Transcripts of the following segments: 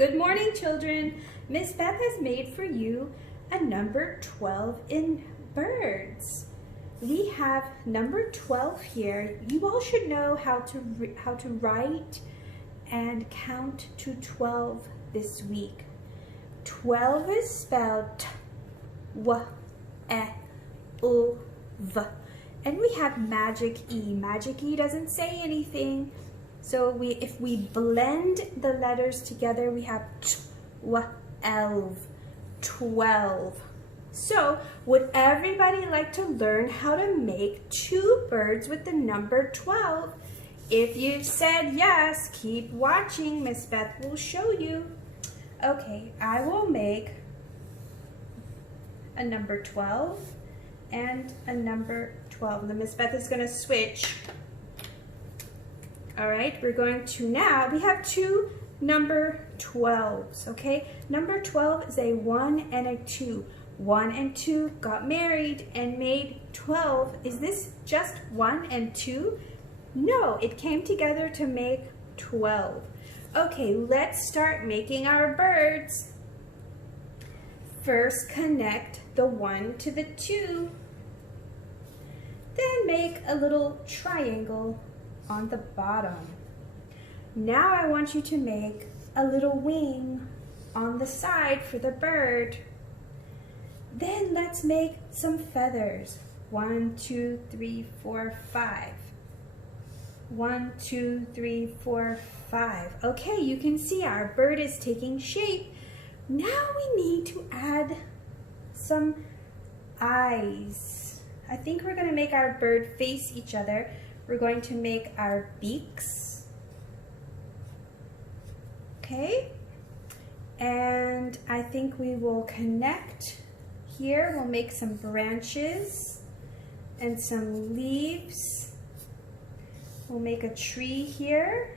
Good morning, children. Miss Beth has made for you a number 12 in birds. We have number 12 here. You all should know how to write and count to 12 this week. 12 is spelled T-W-E-L-V. And we have magic E. Magic E doesn't say anything. So if we blend the letters together, we have 12. 12. So would everybody like to learn how to make two birds with the number 12? If you've said yes, keep watching. Miss Beth will show you. Okay, I will make a number 12 and a number 12. The Miss Beth is going to switch. All right, we're going to now, we have two number 12s, okay? Number 12 is a 1 and a 2. 1 and 2 got married and made 12. Is this just 1 and 2? No, it came together to make 12. Okay, let's start making our birds. First, connect the 1 to the 2. Then make a little triangle on the bottom. Now I want you to make a little wing on the side for the bird. Then let's make some feathers. 1, 2, 3, 4, 5. 1, 2, 3, 4, 5. Okay, you can see our bird is taking shape. Now we need to add some eyes. I think we're going to make our bird face each other. We're going to make our beaks. Okay, and I think we will connect here. We'll make some branches and some leaves. We'll make a tree here.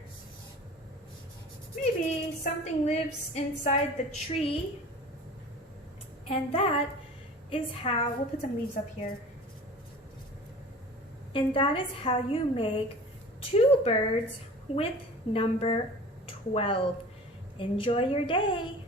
Maybe something lives inside the tree. And that is how, we'll put some leaves up here. And that is how you make two birds with number 12. Enjoy your day.